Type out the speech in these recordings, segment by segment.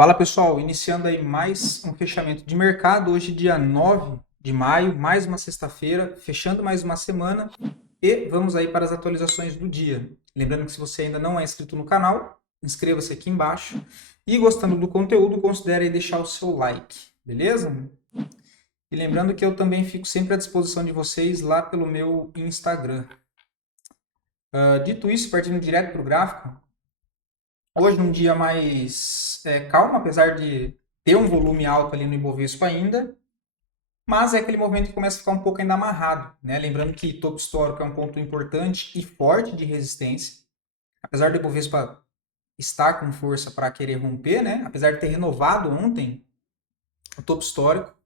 Fala pessoal, iniciando aí mais um fechamento de mercado, hoje dia 9 de maio, mais uma sexta-feira, fechando mais uma semana e vamos aí para as atualizações do dia. Lembrando que se você ainda não é inscrito no canal, inscreva-se aqui embaixo e gostando do conteúdo, considere aí deixar o seu like, beleza? E lembrando que eu também fico sempre à disposição de vocês lá pelo meu Instagram. Dito isso, partindo direto para o gráfico, hoje num dia mais calmo, apesar de ter um volume alto ali no Ibovespa ainda, mas é aquele movimento que começa a ficar um pouco ainda amarrado, né? Lembrando que topo histórico é um ponto importante e forte de resistência, apesar do Ibovespa estar com força para querer romper, né? Apesar de ter renovado ontem o topo histórico,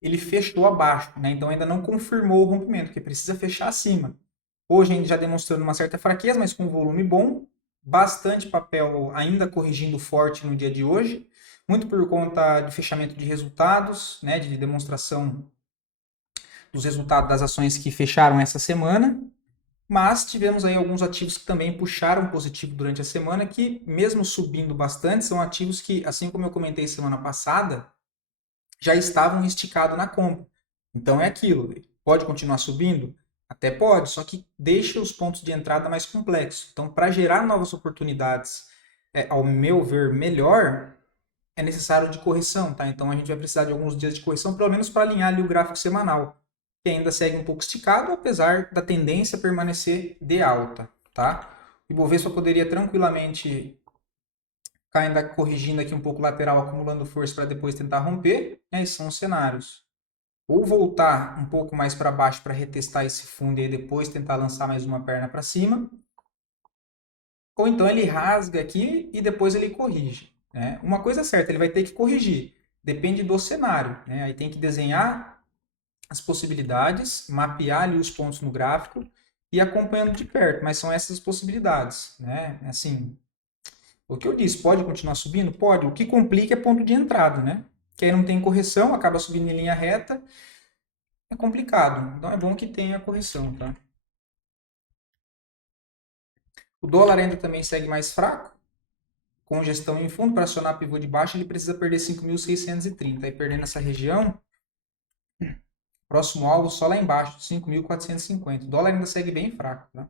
ele fechou abaixo, né? Então ainda não confirmou o rompimento, porque precisa fechar acima. Hoje ainda já demonstrando uma certa fraqueza, mas com volume bom, bastante papel ainda corrigindo forte no dia de hoje, muito por conta de fechamento de resultados, né, de demonstração dos resultados das ações que fecharam essa semana, mas tivemos aí alguns ativos que também puxaram positivo durante a semana, que mesmo subindo bastante, são ativos que, assim como eu comentei semana passada, já estavam esticados na compra. Então é aquilo, pode continuar subindo? Até pode, só que deixa os pontos de entrada mais complexos. Então, para gerar novas oportunidades, ao meu ver, melhor, é necessário de correção, tá? Então a gente vai precisar de alguns dias de correção, pelo menos para alinhar ali o gráfico semanal, que ainda segue um pouco esticado, apesar da tendência permanecer de alta, tá? O Ibovespa poderia tranquilamente ficar ainda corrigindo aqui um pouco lateral, acumulando força para depois tentar romper, né? Esses são os cenários. Ou voltar um pouco mais para baixo para retestar esse fundo e aí depois tentar lançar mais uma perna para cima. Ou então ele rasga aqui e depois ele corrige, né? Uma coisa é certa, ele vai ter que corrigir. Depende do cenário, né? Aí tem que desenhar as possibilidades, mapear ali os pontos no gráfico e acompanhando de perto. Mas são essas as possibilidades, né? Assim, o que eu disse, pode continuar subindo? Pode. O que complica é ponto de entrada, né? Que aí não tem correção, acaba subindo em linha reta, é complicado. Então é bom que tenha correção, tá? O dólar ainda também segue mais fraco, com gestão em fundo. Para acionar pivô de baixo, ele precisa perder 5.630. Aí perdendo essa região, próximo alvo só lá embaixo, 5.450. O dólar ainda segue bem fraco, tá?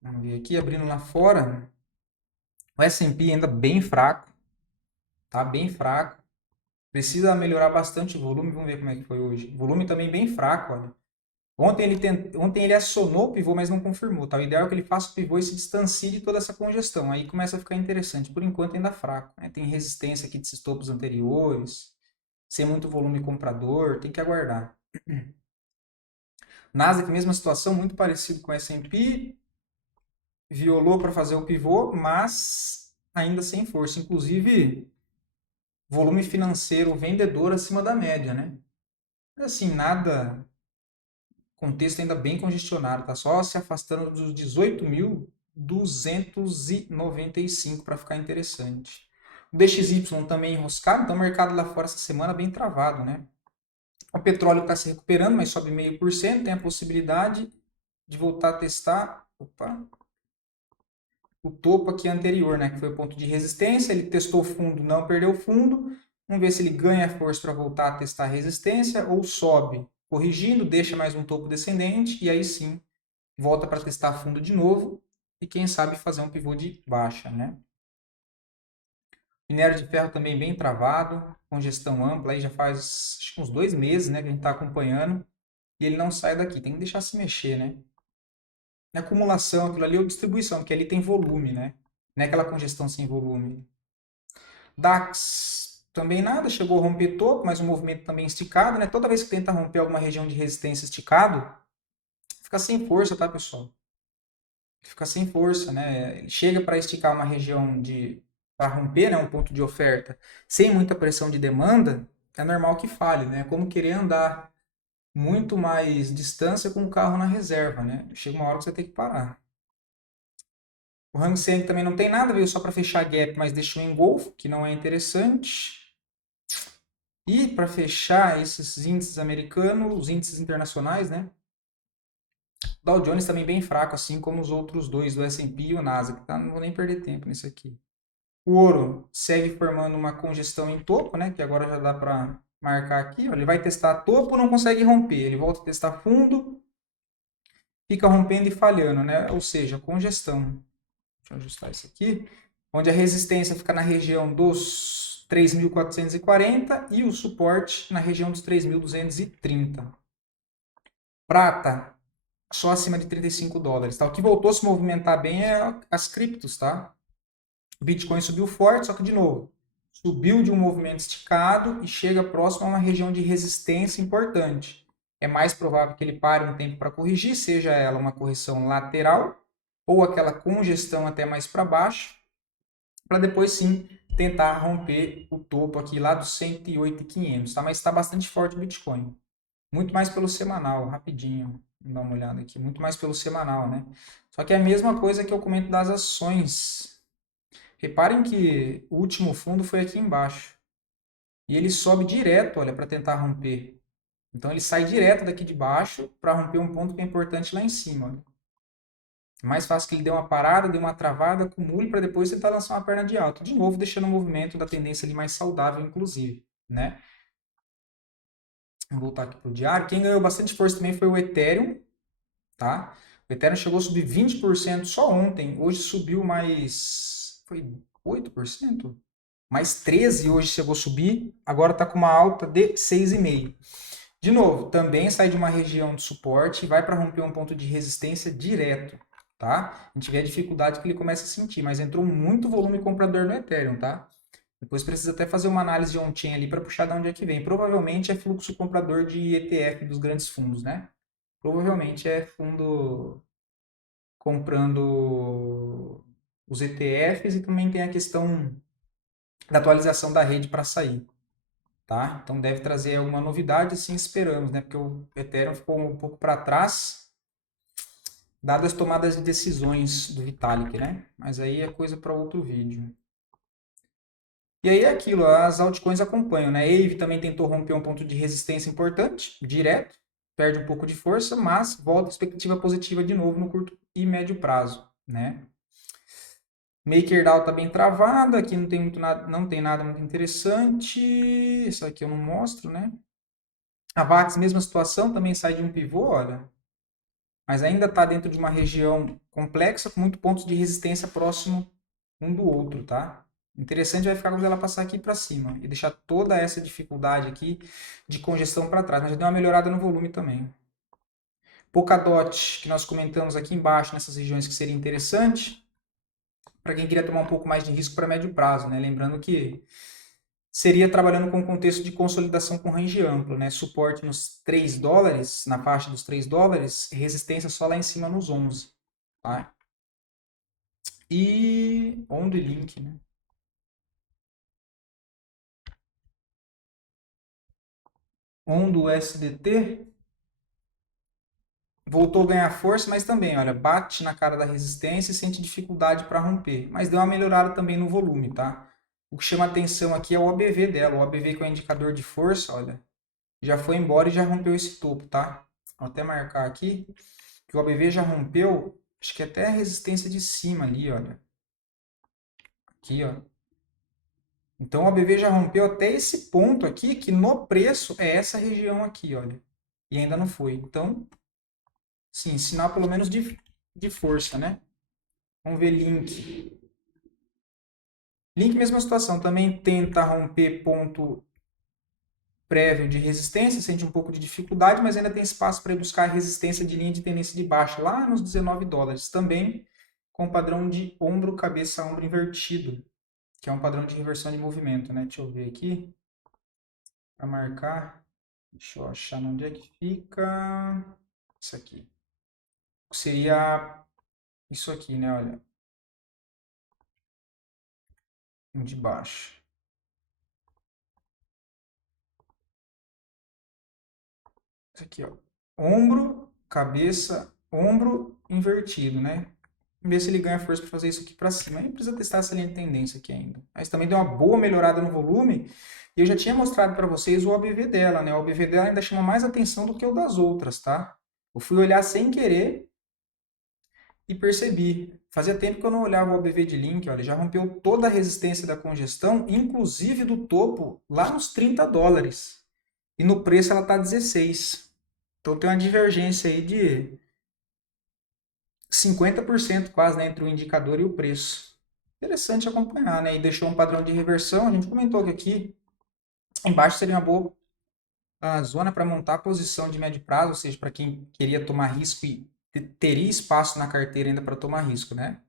Vamos ver aqui, abrindo lá fora, o S&P ainda bem fraco, tá? Bem fraco. Precisa melhorar bastante o volume, vamos ver como é que foi hoje. O volume também bem fraco, olha. Ontem ele acionou o pivô, mas não confirmou, tá? O ideal é que ele faça o pivô e se distancie de toda essa congestão. Aí começa a ficar interessante. Por enquanto ainda fraco, né? Tem resistência aqui desses topos anteriores, sem muito volume comprador, tem que aguardar. Nasdaq, mesma situação, muito parecido com o S&P, violou para fazer o pivô, mas ainda sem força. Inclusive, volume financeiro vendedor acima da média, né? Assim, nada, contexto ainda bem congestionado, tá só se afastando dos 18.295 para ficar interessante. O DXY também enroscado, então o mercado lá fora essa semana bem travado, né? O petróleo está se recuperando, mas sobe 0,5%, tem a possibilidade de voltar a testar, o topo aqui anterior, né, que foi o ponto de resistência. Ele testou o fundo, não perdeu o fundo. Vamos ver se ele ganha força para voltar a testar a resistência ou sobe, corrigindo, deixa mais um topo descendente e aí sim volta para testar fundo de novo e quem sabe fazer um pivô de baixa, né? Minério de ferro também bem travado, congestão ampla, aí já faz acho que uns 2 meses, né, que a gente está acompanhando e ele não sai daqui, tem que deixar se mexer, né? Acumulação, aquilo ali é distribuição, porque ali tem volume, né? Não é aquela congestão sem volume. DAX também nada, chegou a romper topo, mas o movimento também esticado, né? Toda vez que tenta romper alguma região de resistência esticado, fica sem força, tá, pessoal? Fica sem força, né? Ele chega para esticar uma região de para romper, né, um ponto de oferta, sem muita pressão de demanda, é normal que falhe, né? É como querer andar muito mais distância com o carro na reserva, né? Chega uma hora que você tem que parar. O Hang Seng também não tem nada, veio só para fechar gap, mas deixou em engolfo, que não é interessante. E para fechar esses índices americanos, os índices internacionais, né? Dow Jones também bem fraco, assim como os outros dois, do S&P e o Nasdaq, tá? Não vou nem perder tempo nisso aqui. O ouro segue formando uma congestão em topo, né? Que agora já dá para marcar aqui. Ó, ele vai testar topo, não consegue romper. Ele volta a testar fundo, fica rompendo e falhando, né? Ou seja, congestão. Deixa eu ajustar isso aqui. Onde a resistência fica na região dos 3.440 e o suporte na região dos 3.230. Prata, só acima de 35 dólares. Tá? O que voltou a se movimentar bem é as criptos, tá? O Bitcoin subiu forte, só que de novo, subiu de um movimento esticado e chega próximo a uma região de resistência importante. É mais provável que ele pare um tempo para corrigir, seja ela uma correção lateral ou aquela congestão até mais para baixo, para depois sim tentar romper o topo aqui lá dos 108.500, tá? Mas está bastante forte o Bitcoin. Muito mais pelo semanal, rapidinho, vamos dar uma olhada aqui, muito mais pelo semanal, né? Só que é a mesma coisa que eu comento das ações. Reparem que o último fundo foi aqui embaixo. E ele sobe direto, olha, para tentar romper. Então ele sai direto daqui de baixo para romper um ponto que é importante lá em cima. Olha. É mais fácil que ele dê uma parada, dê uma travada, acumule para depois tentar lançar uma perna de alta. De novo, deixando o movimento da tendência ali mais saudável, inclusive, né? Vamos voltar aqui para o diário. Quem ganhou bastante força também foi o Ethereum, tá? O Ethereum chegou a subir 20% só ontem. Hoje subiu mais... Foi 8%? Mais 13 hoje chegou a subir. Agora está com uma alta de 6,5%. De novo, também sai de uma região de suporte e vai para romper um ponto de resistência direto, tá? A gente vê a dificuldade que ele começa a sentir, mas entrou muito volume comprador no Ethereum, tá? Depois precisa até fazer uma análise de on-chain ali para puxar de onde é que vem. Provavelmente é fluxo comprador de ETF dos grandes fundos, né? Provavelmente é fundo comprando os ETFs e também tem a questão da atualização da rede para sair, tá? Então deve trazer alguma novidade, assim esperamos, né? Porque o Ethereum ficou um pouco para trás, dadas as tomadas de decisões do Vitalik, né? Mas aí é coisa para outro vídeo. E aí é aquilo, as altcoins acompanham, né? Aave também tentou romper um ponto de resistência importante, direto, perde um pouco de força, mas volta a expectativa positiva de novo no curto e médio prazo, né? MakerDAO está bem travado, aqui não tem muito nada, não tem nada muito interessante. Isso aqui eu não mostro, né? A VAX, mesma situação, também sai de um pivô, olha. Mas ainda está dentro de uma região complexa, com muitos pontos de resistência próximo um do outro, tá? Interessante vai ficar quando ela passar aqui para cima e deixar toda essa dificuldade aqui de congestão para trás. Mas já deu uma melhorada no volume também. Polkadot, que nós comentamos aqui embaixo, nessas regiões que seria interessante, para quem queria tomar um pouco mais de risco para médio prazo, né? Lembrando que seria trabalhando com o contexto de consolidação com range amplo, né? Suporte nos 3 dólares, na faixa dos 3 dólares, resistência só lá em cima nos 11, tá? E Ondo e Link, né? Ondo USDT voltou a ganhar força, mas também, olha, bate na cara da resistência e sente dificuldade para romper, mas deu uma melhorada também no volume, tá? O que chama atenção aqui é o OBV dela, o OBV que é o indicador de força, olha, já foi embora e já rompeu esse topo, tá? Vou até marcar aqui que o OBV já rompeu, acho que até a resistência de cima ali, olha. Aqui, ó. Então o OBV já rompeu até esse ponto aqui, que no preço é essa região aqui, olha. E ainda não foi. Então, sim, sinal pelo menos de força, né? Vamos ver Link. Link, mesma situação, também tenta romper ponto prévio de resistência, sente um pouco de dificuldade, mas ainda tem espaço para ir buscar a resistência de linha de tendência de baixa, lá nos 19 dólares, também com o padrão de ombro, cabeça, ombro invertido, que é um padrão de reversão de movimento, né? Deixa eu ver aqui, para marcar, deixa eu achar onde é que fica, isso aqui, seria isso aqui, né? Olha, de baixo. Isso aqui, ó. Ombro, cabeça, ombro invertido, né? Ver se ele ganha força para fazer isso aqui para cima. Aí precisa testar essa linha de tendência aqui ainda. Mas também deu uma boa melhorada no volume. E eu já tinha mostrado para vocês o OBV dela, né? O OBV dela ainda chama mais atenção do que o das outras, tá? Eu fui olhar sem querer e percebi. Fazia tempo que eu não olhava o OBV de Link, olha, já rompeu toda a resistência da congestão, inclusive do topo, lá nos $30. E no preço ela está 16. Então tem uma divergência aí de 50% quase, né, entre o indicador e o preço. Interessante acompanhar, né? E deixou um padrão de reversão. A gente comentou que aqui embaixo seria uma boa zona para montar a posição de médio prazo, ou seja, para quem queria tomar risco e teria espaço na carteira ainda para tomar risco, né?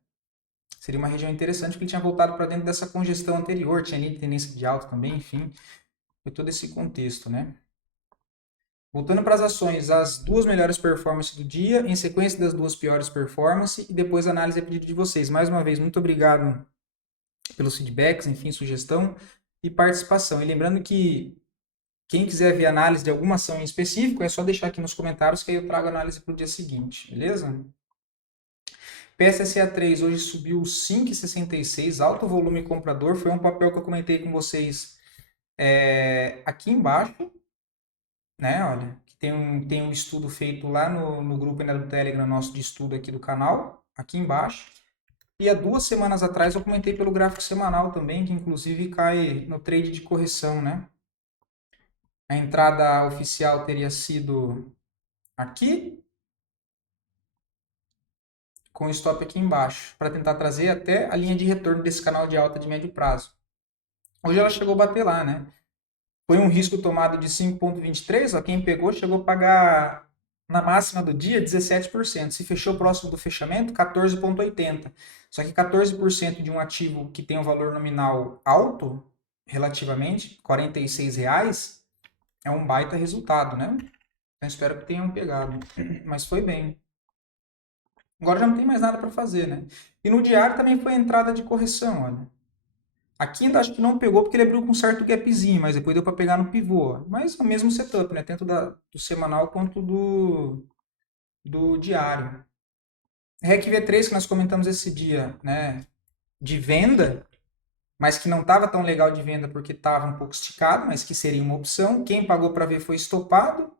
Seria uma região interessante porque ele tinha voltado para dentro dessa congestão anterior, tinha ali tendência de alta também, enfim, foi todo esse contexto, né? Voltando para as ações, as duas melhores performances do dia, em sequência das duas piores performances, e depois a análise a pedido de vocês. Mais uma vez, muito obrigado pelos feedbacks, enfim, sugestão e participação. E lembrando que quem quiser ver análise de alguma ação em específico, é só deixar aqui nos comentários que aí eu trago a análise para o dia seguinte, beleza? PSSA3 hoje subiu 5,66, alto volume comprador, foi um papel que eu comentei com vocês aqui embaixo, né? Olha, que tem um estudo feito lá no grupo ainda do Telegram nosso de estudo aqui do canal, aqui embaixo. E há 2 semanas atrás eu comentei pelo gráfico semanal também, que inclusive cai no trade de correção, né? A entrada oficial teria sido aqui, com o stop aqui embaixo, para tentar trazer até a linha de retorno desse canal de alta de médio prazo. Hoje ela chegou a bater lá, né? Foi um risco tomado de 5,23, ó, quem pegou chegou a pagar na máxima do dia 17%. Se fechou próximo do fechamento, 14,80. Só que 14% de um ativo que tem um valor nominal alto, relativamente, R$ 46, é um baita resultado, né? Então espero que tenham pegado. Mas foi bem. Agora já não tem mais nada para fazer, né? E no diário também foi entrada de correção, olha. Aqui ainda acho que não pegou porque ele abriu com um certo gapzinho, mas depois deu para pegar no pivô. Mas é o mesmo setup, né? Tanto do semanal quanto do diário. REC V3 que nós comentamos esse dia, né? De venda, mas que não estava tão legal de venda porque estava um pouco esticado, mas que seria uma opção. Quem pagou para ver foi estopado,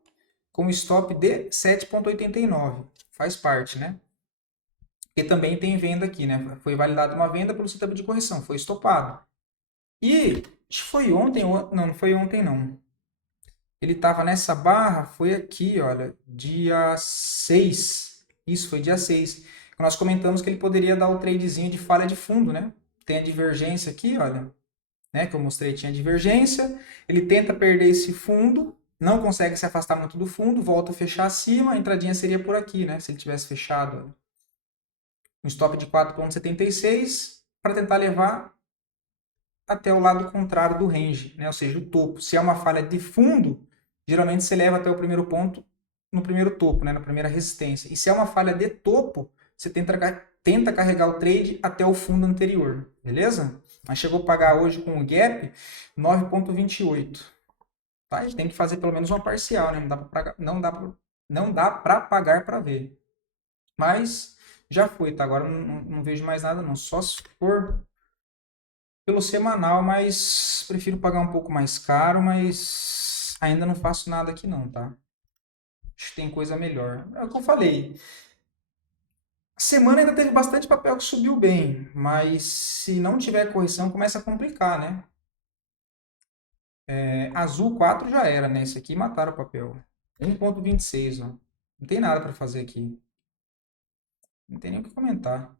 com stop de 7,89. Faz parte, né? E também tem venda aqui, né? Foi validada uma venda pelo setup de correção, foi estopado. E acho que foi ontem, não foi ontem não. Ele estava nessa barra, foi aqui, olha, dia 6. Isso, foi dia 6. Nós comentamos que ele poderia dar o tradezinho de falha de fundo, né? Tem a divergência aqui, olha, né? Que eu mostrei, tinha divergência. Ele tenta perder esse fundo, não consegue se afastar muito do fundo, volta a fechar acima, a entradinha seria por aqui, né? Se ele tivesse fechado um stop de 4,76 para tentar levar até o lado contrário do range, né? Ou seja, o topo. Se é uma falha de fundo, geralmente você leva até o primeiro ponto no primeiro topo, né? Na primeira resistência. E se é uma falha de topo, você tenta carregar o trade até o fundo anterior, beleza? Mas chegou a pagar hoje com o gap 9,28. Tá? A gente tem que fazer pelo menos uma parcial, né? Não dá para pagar para ver. Mas já foi, tá? Agora não vejo mais nada não. Só se for pelo semanal, mas prefiro pagar um pouco mais caro, mas ainda não faço nada aqui não, tá? Acho que tem coisa melhor. É o que eu falei. A semana ainda teve bastante papel que subiu bem, mas se não tiver correção, começa a complicar, né? Azul 4 já era, né? Esse aqui mataram o papel. 1,26, ó. Não tem nada para fazer aqui. Não tem nem o que comentar.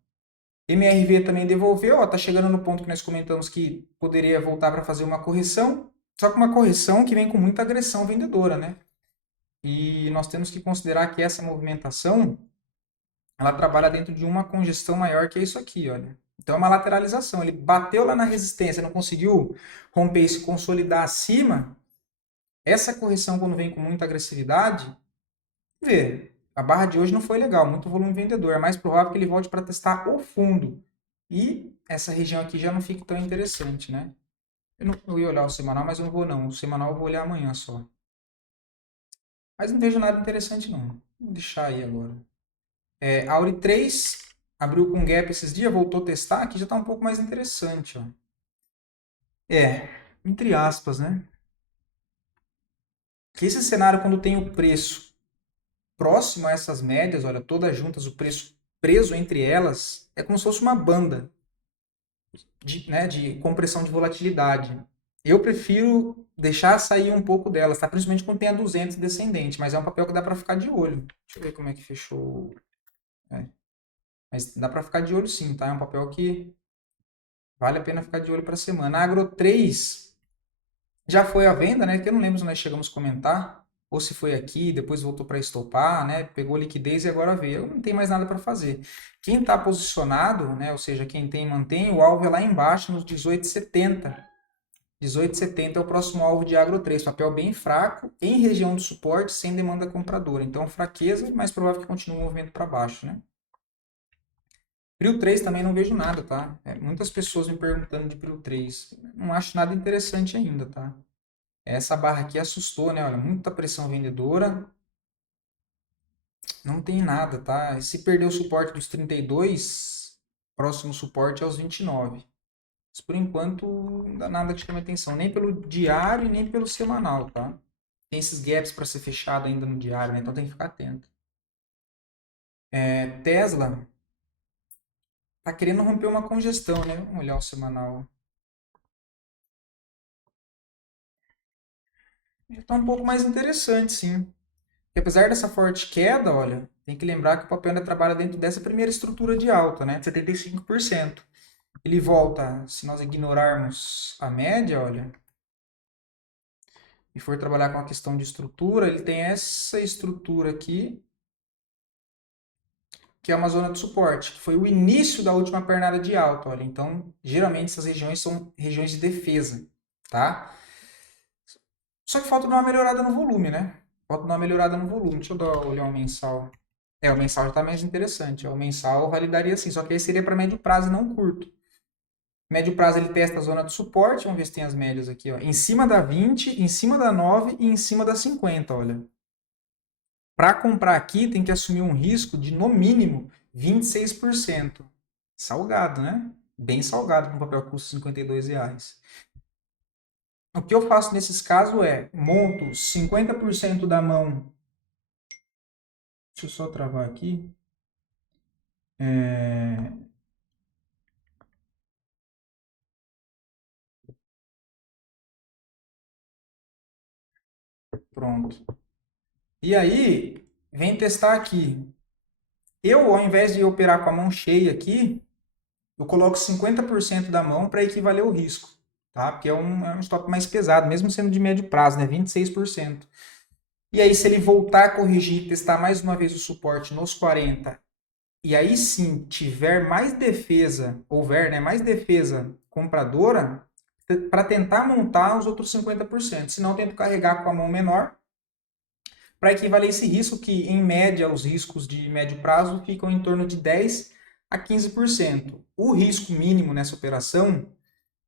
MRV também devolveu, ó, tá chegando no ponto que nós comentamos que poderia voltar para fazer uma correção, só que uma correção que vem com muita agressão vendedora, né? E nós temos que considerar que essa movimentação, ela trabalha dentro de uma congestão maior que é isso aqui, olha. Então é uma lateralização, ele bateu lá na resistência, não conseguiu romper e se consolidar acima, essa correção quando vem com muita agressividade, vê, a barra de hoje não foi legal, muito volume vendedor, é mais provável que ele volte para testar o fundo. E essa região aqui já não fica tão interessante, né? Eu ia olhar o semanal, mas eu não vou não. O semanal eu vou olhar amanhã só. Mas não vejo nada interessante não. Vou deixar aí agora. Auri 3 abriu com gap esses dias, voltou a testar, aqui já está um pouco mais interessante, ó. Entre aspas, né? Que esse cenário, quando tem o preço próximo a essas médias, olha, todas juntas, o preço preso entre elas é como se fosse uma banda de compressão de volatilidade. Eu prefiro deixar sair um pouco delas, tá? Principalmente quando tem a 200 descendente, mas é um papel que dá para ficar de olho. Deixa eu ver como é que fechou. É. Mas dá para ficar de olho sim, tá? É um papel que vale a pena ficar de olho para a semana. A Agro 3 já foi à venda, né? Que eu não lembro se nós chegamos a comentar, ou se foi aqui, depois voltou para estopar, né? Pegou liquidez e agora veio. Eu não tenho mais nada para fazer. Quem está posicionado, né? Ou seja, quem tem, mantém, o alvo é lá embaixo, nos 18,70. 18,70 é o próximo alvo de Agro 3. Papel bem fraco, em região de suporte, sem demanda compradora. Então, fraqueza, mais provável que continue o movimento para baixo, né? Prio 3 também não vejo nada, tá? Muitas pessoas me perguntando de Prio 3. Não acho nada interessante ainda, tá? Essa barra aqui assustou, né? Olha, muita pressão vendedora. Não tem nada, tá? E se perder o suporte dos 32, próximo suporte é os 29. Mas por enquanto, não dá nada que chame atenção. Nem pelo diário e nem pelo semanal, tá? Tem esses gaps para ser fechado ainda no diário, né? Então tem que ficar atento. Tesla tá querendo romper uma congestão, né? Vamos olhar o semanal. Está um pouco mais interessante, sim. Porque apesar dessa forte queda, olha, tem que lembrar que o papel ainda trabalha dentro dessa primeira estrutura de alta, né? De 75%. Ele volta, se nós ignorarmos a média, olha, e for trabalhar com a questão de estrutura, ele tem essa estrutura aqui, que é uma zona de suporte, que foi o início da última pernada de alta, olha. Então, geralmente essas regiões são regiões de defesa, tá? Só que falta dar uma melhorada no volume, né? Falta dar uma melhorada no volume. Deixa eu olhar o mensal. O mensal já está mais interessante. O mensal validaria sim, só que aí seria para médio prazo e não curto. Médio prazo ele testa a zona de suporte, vamos ver se tem as médias aqui, ó. Em cima da 20, em cima da 9 e em cima da 50, olha. Para comprar aqui tem que assumir um risco de no mínimo 26%. Salgado, né? Bem salgado para um papel que custa R$ 52. O que eu faço nesses casos é monto 50% da mão. Deixa eu só travar aqui. Pronto. E aí, vem testar aqui. Eu, ao invés de operar com a mão cheia aqui, eu coloco 50% da mão para equivaler o risco, tá? Porque é um stop mais pesado, mesmo sendo de médio prazo, né? 26%. E aí, se ele voltar a corrigir, testar mais uma vez o suporte nos 40, e aí sim tiver mais defesa, houver, né, mais defesa compradora, para tentar montar os outros 50%. Senão, eu tento carregar com a mão menor para equivaler esse risco, que em média os riscos de médio prazo ficam em torno de 10 a 15%. O risco mínimo nessa operação,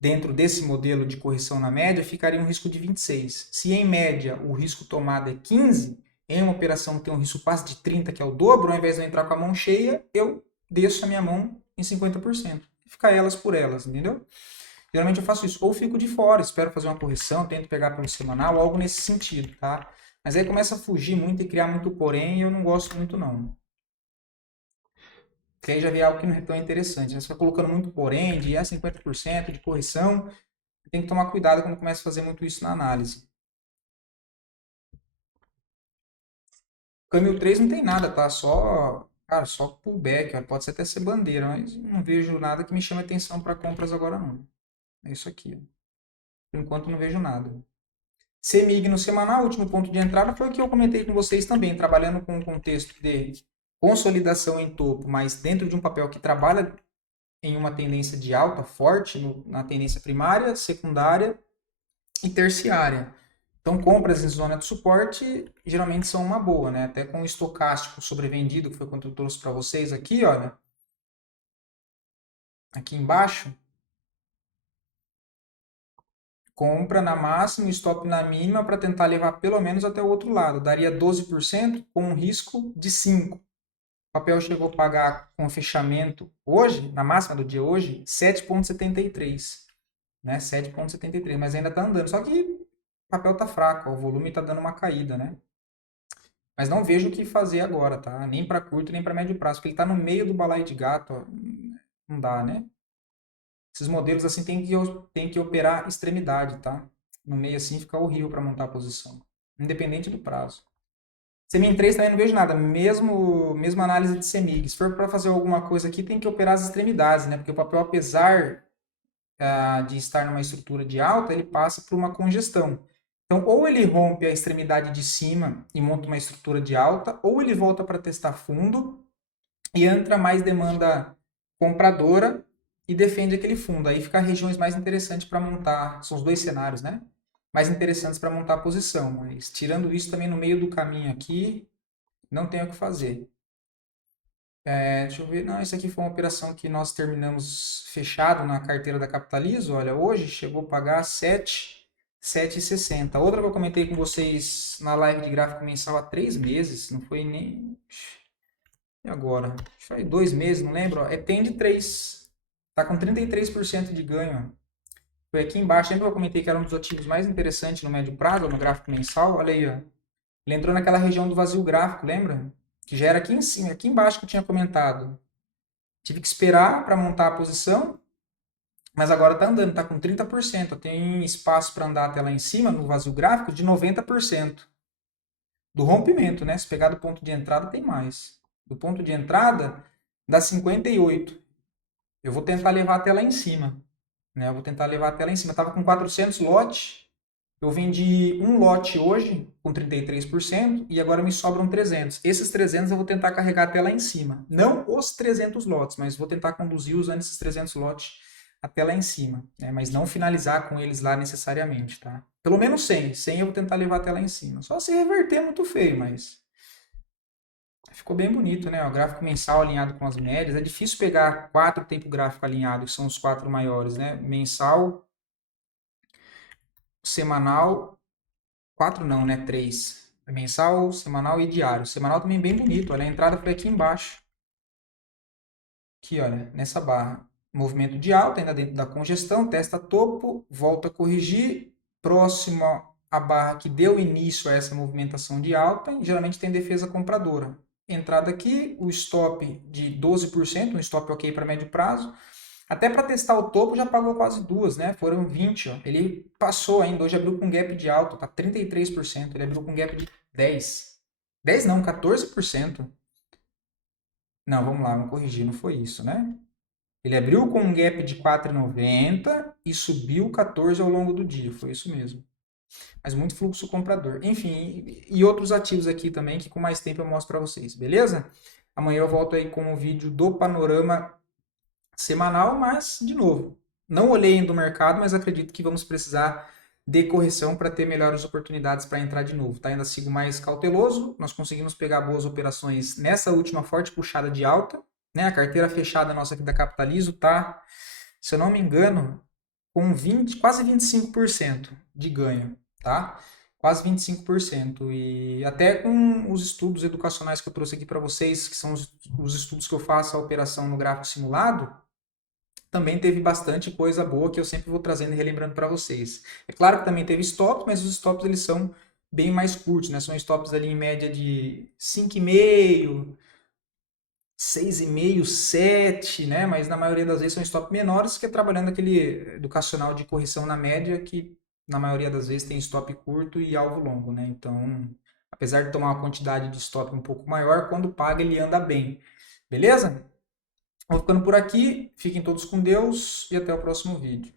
dentro desse modelo de correção na média, ficaria um risco de 26. Se em média o risco tomado é 15, em uma operação que tem um risco passe de 30, que é o dobro, ao invés de eu entrar com a mão cheia, eu desço a minha mão em 50%. Ficar elas por elas, entendeu? Geralmente eu faço isso, ou fico de fora, espero fazer uma correção, tento pegar pelo semanal, algo nesse sentido, tá? Mas aí começa a fugir muito e criar muito porém, e eu não gosto muito não. Porque aí já vê algo que não é tão interessante, né? Você vai colocando muito porém, de 50% de correção, tem que tomar cuidado quando começa a fazer muito isso na análise. Câmbio 3 não tem nada, tá? Só, cara, só pullback, ó. Pode até ser bandeira, mas não vejo nada que me chame atenção para compras agora não. É isso aqui, ó. Por enquanto não vejo nada. CEMIG no semanal, último ponto de entrada, foi o que eu comentei com vocês também, trabalhando com um contexto de consolidação em topo, mas dentro de um papel que trabalha em uma tendência de alta forte, na tendência primária, secundária e terciária. Então, compras em zona de suporte geralmente são uma boa, né? Até com o estocástico sobrevendido, que foi quanto eu trouxe para vocês aqui, olha, aqui embaixo, compra na máxima, stop na mínima para tentar levar pelo menos até o outro lado. Daria 12% com um risco de 5%. O papel chegou a pagar com fechamento hoje, na máxima do dia hoje, 7,73, né? 7,73, mas ainda está andando. Só que o papel está fraco, o volume está dando uma caída, né? Mas não vejo o que fazer agora, tá? Nem para curto, nem para médio prazo, porque ele está no meio do balaio de gato, ó. Não dá, né? Esses modelos assim tem que operar extremidade, tá? No meio assim fica horrível para montar a posição, independente do prazo. CMIN 3 também não vejo nada, mesmo análise de CEMIG. Se for para fazer alguma coisa aqui, tem que operar as extremidades, né? Porque o papel, apesar de estar numa estrutura de alta, ele passa por uma congestão. Então, ou ele rompe a extremidade de cima e monta uma estrutura de alta, ou ele volta para testar fundo e entra mais demanda compradora e defende aquele fundo. Aí fica regiões mais interessantes para montar, são os dois cenários, né? Mais interessantes para montar a posição. Mas tirando isso também no meio do caminho aqui, não tem o que fazer. Deixa eu ver. Não, isso aqui foi uma operação que nós terminamos fechado na carteira da Capitalizo. Olha, hoje chegou a pagar 7,60. Outra que eu comentei com vocês na live de gráfico mensal há 3 meses, não foi nem. E agora? Acho que foi 2 meses, não lembro. Ó. É TEM de 3. Tá com 33% de ganho. Foi aqui embaixo. Lembra que eu comentei que era um dos ativos mais interessantes no médio prazo, no gráfico mensal? Olha aí, ó. Ele entrou naquela região do vazio gráfico, lembra? Que já era aqui em cima, aqui embaixo que eu tinha comentado. Tive que esperar para montar a posição, mas agora está andando, está com 30%. Tem espaço para andar até lá em cima, no vazio gráfico, de 90%. Do rompimento, né? Se pegar do ponto de entrada, tem mais. Do ponto de entrada, dá 58. Eu vou tentar levar até lá em cima. Né? Eu vou tentar levar até lá em cima. Estava com 400 lotes. Eu vendi um lote hoje com 33% e agora me sobram 300. Esses 300 eu vou tentar carregar até lá em cima. Não os 300 lotes, mas vou tentar conduzir usando esses 300 lotes até lá em cima. Né? Mas não finalizar com eles lá necessariamente, tá? Pelo menos 100. 100 eu vou tentar levar até lá em cima. Só se reverter muito feio, mas ficou bem bonito, né? O gráfico mensal alinhado com as médias. É difícil pegar 4 tempo gráfico alinhado, que são os 4 maiores, né? Mensal, semanal. 4 não, né? 3. Mensal, semanal e diário. Semanal também bem bonito. Olha, a entrada foi aqui embaixo. Aqui, olha, nessa barra. Movimento de alta, ainda dentro da congestão. Testa topo, volta a corrigir. Próximo à barra que deu início a essa movimentação de alta. Geralmente tem defesa compradora. Entrada aqui, o stop de 12%, um stop ok para médio prazo. Até para testar o topo já pagou quase duas, né? Foram 20, ó. Ele passou ainda, hoje abriu com gap de alto, tá 33%. Ele abriu com gap de 10. 10 não, 14%. Não, vamos lá, vamos corrigir, não foi isso, né? Ele abriu com um gap de 4,90 e subiu 14 ao longo do dia, foi isso mesmo. Mas muito fluxo comprador. Enfim, e outros ativos aqui também que com mais tempo eu mostro para vocês, beleza? Amanhã eu volto aí com o vídeo do panorama semanal, mas, de novo, não olhei ainda o mercado, mas acredito que vamos precisar de correção para ter melhores oportunidades para entrar de novo. Tá? Ainda sigo mais cauteloso, nós conseguimos pegar boas operações nessa última forte puxada de alta, né? A carteira fechada nossa aqui da Capitalizo tá, se eu não me engano, com 20, quase 25% de ganho, tá? Quase 25%. E até com os estudos educacionais que eu trouxe aqui para vocês, que são os estudos que eu faço a operação no gráfico simulado, também teve bastante coisa boa que eu sempre vou trazendo e relembrando para vocês. É claro que também teve stops, mas os stops eles são bem mais curtos, né? São stops ali em média de 5,5, 6,5, 7, né? Mas na maioria das vezes são stops menores, que é trabalhando aquele educacional de correção na média, que na maioria das vezes tem stop curto e alvo longo, né? Então, apesar de tomar uma quantidade de stop um pouco maior, quando paga ele anda bem. Beleza? Vou ficando por aqui, fiquem todos com Deus e até o próximo vídeo.